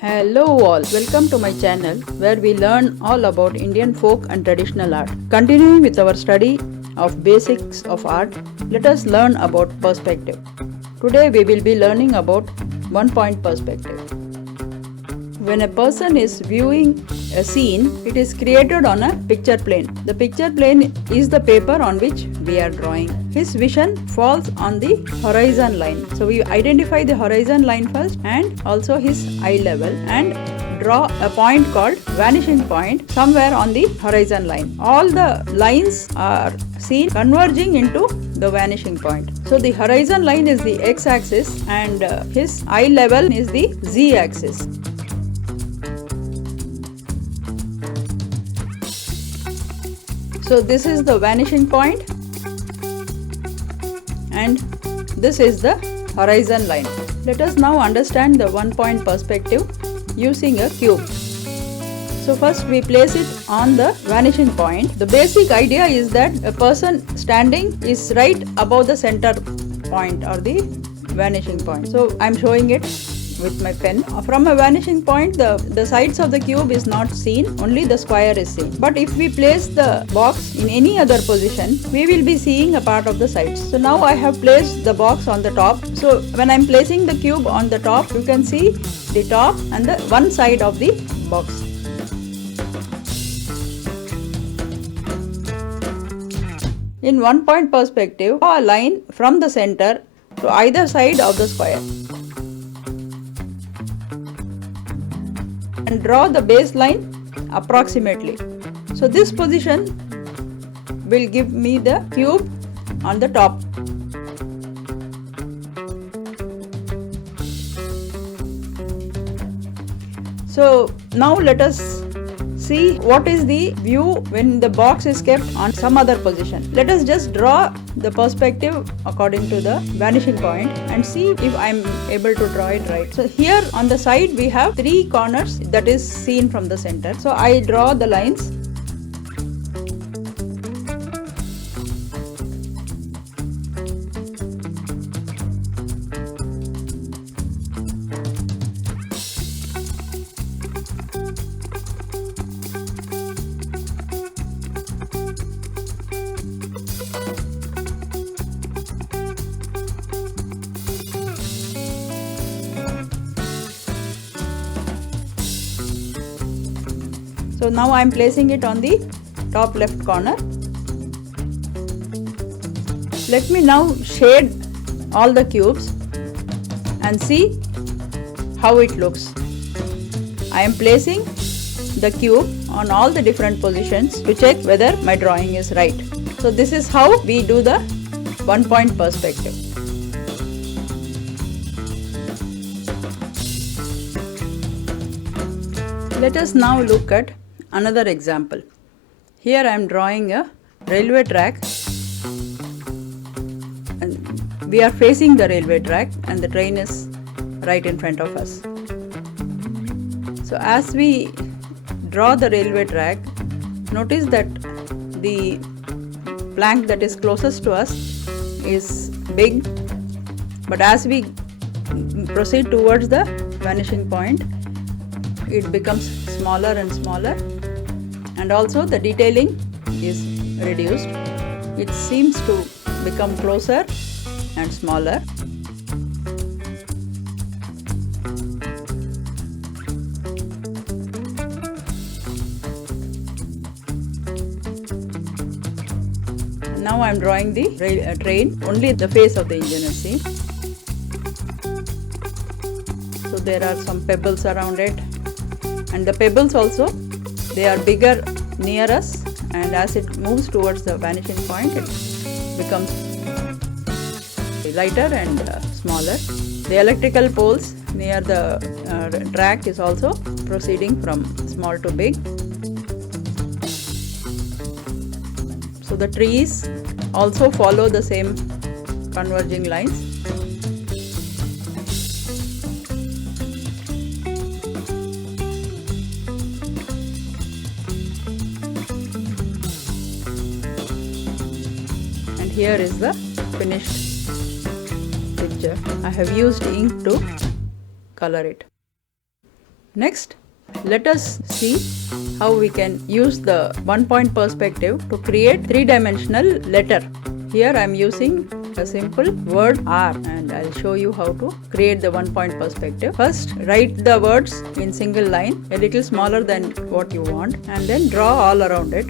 Hello all, welcome to my channel where we learn all about Indian folk and traditional art. Continuing with our study of basics of art, let us learn about perspective. Today we will be learning about one-point perspective. When a person is viewing a scene, it is created on a picture plane. The picture plane is the paper on which we are drawing. His vision falls on the horizon line. So we identify the horizon line first and also his eye level and draw a point called vanishing point somewhere on the horizon line. All the lines are seen converging into the vanishing point. So the horizon line is the x-axis and his eye level is the z-axis. So this is the vanishing point and this is the horizon line. Let us now understand the one-point perspective using a cube. So first we place it on the vanishing point. The basic idea is that a person standing is right above the center point or the vanishing point. So I am showing it with my pen. From a vanishing point, the sides of the cube is not seen, only the square is seen. But if we place the box in any other position, we will be seeing a part of the sides. So now I have placed the box on the top. So when I am placing the cube on the top, you can see the top and the one side of the box. In one-point perspective, draw a line from the center to either side of the square and draw the baseline approximately. So this position will give me the cube on the top. So now let us see what is the view when the box is kept on some other position. Let us just draw the perspective according to the vanishing point and see if I am able to draw it right. So here on the side we have three corners that is seen from the center. So I draw the lines. So now I am placing it on the top left corner. Let me now shade all the cubes and see how it looks. I am placing the cube on all the different positions to check whether my drawing is right. So this is how we do the one-point perspective. Let us now look at another example. Here I am drawing a railway track and we are facing the railway track and the train is right in front of us. So as we draw the railway track, notice that the plank that is closest to us is big, but as we proceed towards the vanishing point, it becomes smaller and smaller, and also the detailing is reduced. It seems to become closer and smaller. Now I am drawing the train, only the face of the engine is seen. So there are some pebbles around it, and the pebbles also, they are bigger near us, and as it moves towards the vanishing point, it becomes lighter and smaller. The electrical poles near the track is also proceeding from small to big. So the trees also follow the same converging lines. And here is the finished picture. I have used ink to color it. Next, let us see how we can use the one-point perspective to create three-dimensional letter. Here I am using a simple word R, and I'll show you how to create the one-point perspective. First, write the words in single line, a little smaller than what you want, and then draw all around it.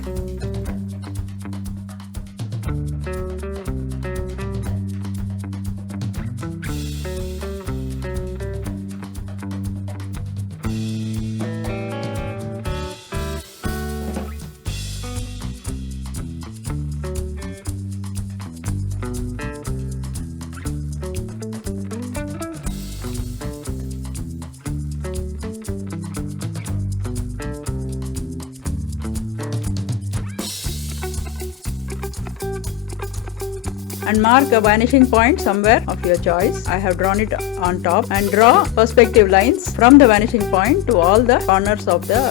And mark a vanishing point somewhere of your choice. I have drawn it on top, and draw perspective lines from the vanishing point to all the corners of the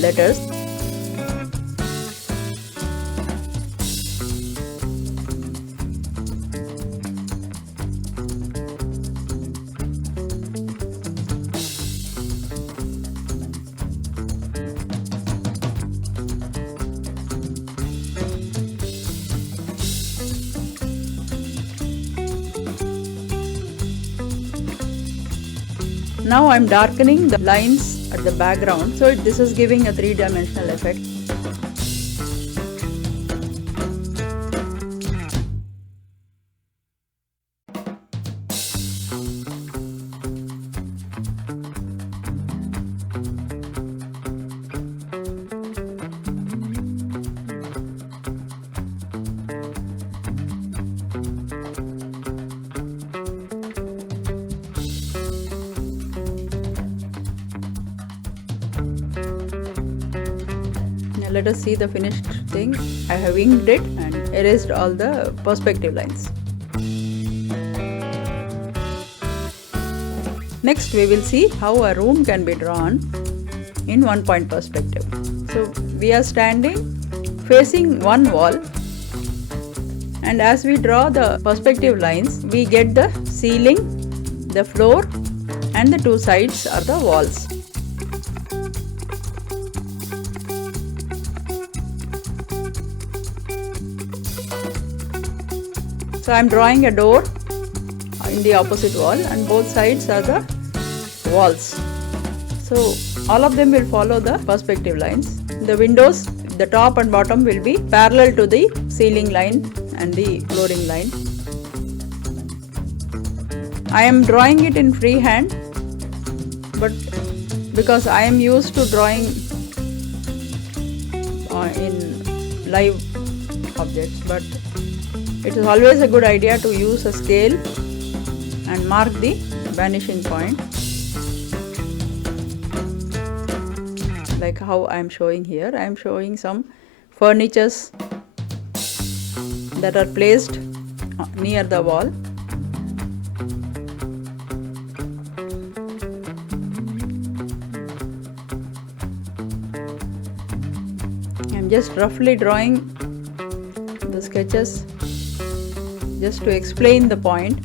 letters. Now I am darkening the lines at the background, so this is giving a three-dimensional effect. Let us see the finished thing. I have inked it and erased all the perspective lines. Next, we will see how a room can be drawn in one-point perspective. So we are standing facing one wall, and as we draw the perspective lines, we get the ceiling, the floor, and the two sides are the walls. So I am drawing a door in the opposite wall, and both sides are the walls. So all of them will follow the perspective lines. The windows, the top and bottom, will be parallel to the ceiling line and the flooring line. I am drawing it in freehand, but because I am used to drawing in live objects, but it is always a good idea to use a scale and mark the vanishing point, like how I am showing here. I am showing some furnitures that are placed near the wall. I am just roughly drawing the sketches just to explain the point.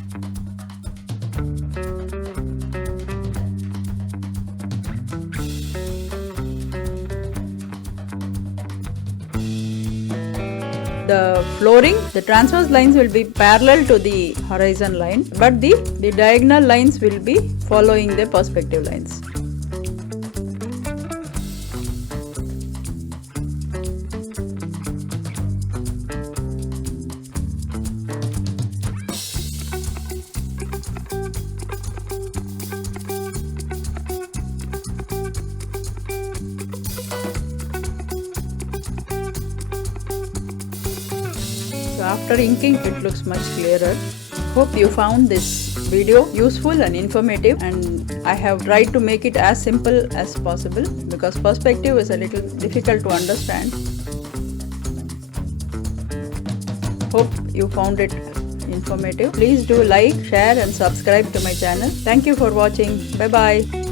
The flooring, the transverse lines will be parallel to the horizon line, but the diagonal lines will be following the perspective lines. So after inking, it looks much clearer. Hope you found this video useful and informative, and I have tried to make it as simple as possible because perspective is a little difficult to understand. Hope you found it informative. Please do like, share and subscribe to my channel. Thank you for watching. Bye bye.